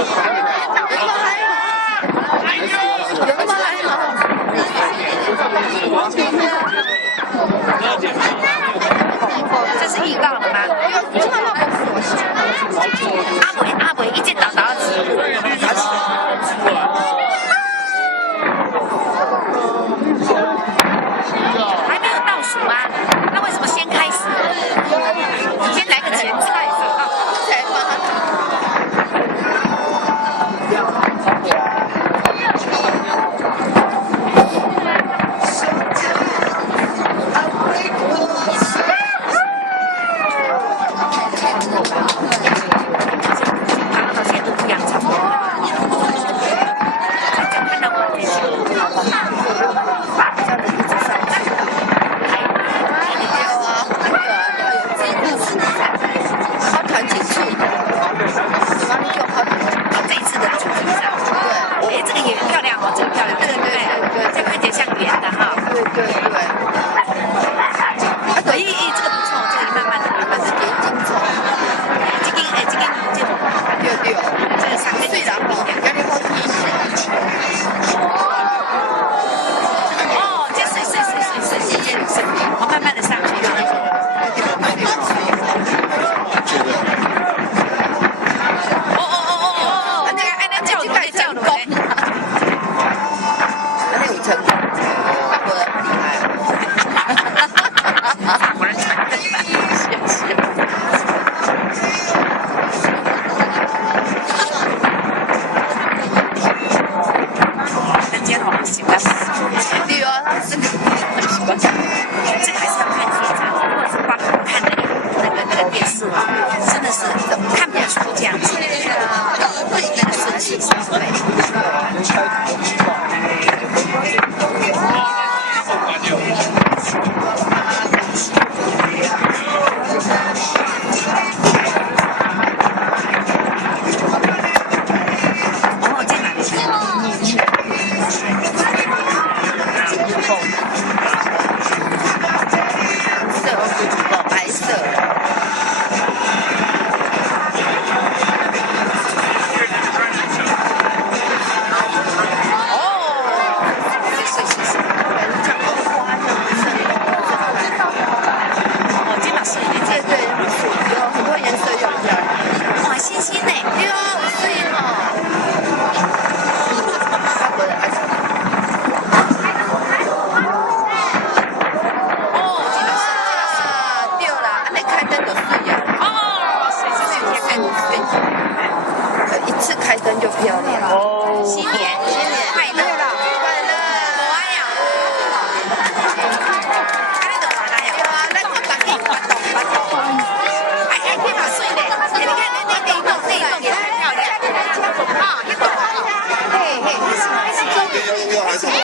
有那么嗨吗？这是预告了吗？阿伟一见到刀子，还没有倒数啊？那为什么先开始？先来个前菜是吧？才吗？爬到现在都不一样，差不多。看到我这些，这样子一直上去。有啊，那个要有自己的食材，好团结处，什么你就好团结。这一次的主题上，对，哎，这个也漂亮哦，这个漂亮，对不对？这看起来像圆的哈。对对对。啊，对，这个不错，这个慢慢的、慢慢的是点金虫，这个对对，这个上面对啦吼，压力好低。哦，这是，我慢慢的上去。哦，那个按那叫的叫的，那有成功，法国人很厉害啊。法国人传的吧？谢谢。人家好喜欢，对啊，他真的很喜欢。这个还是要看现场，或者是光看那个电视啊，真的是看不出这样子。那个顺序是对。哦，在哪里？白色。哦，肩膀是有点对对，有很多颜色又漂亮。哇，星星呢？对啊，我所以哈，法国人还是。哦，肩膀是。啊，对啦，安尼开灯就水啊。哦，水，一次开灯就漂亮。西边。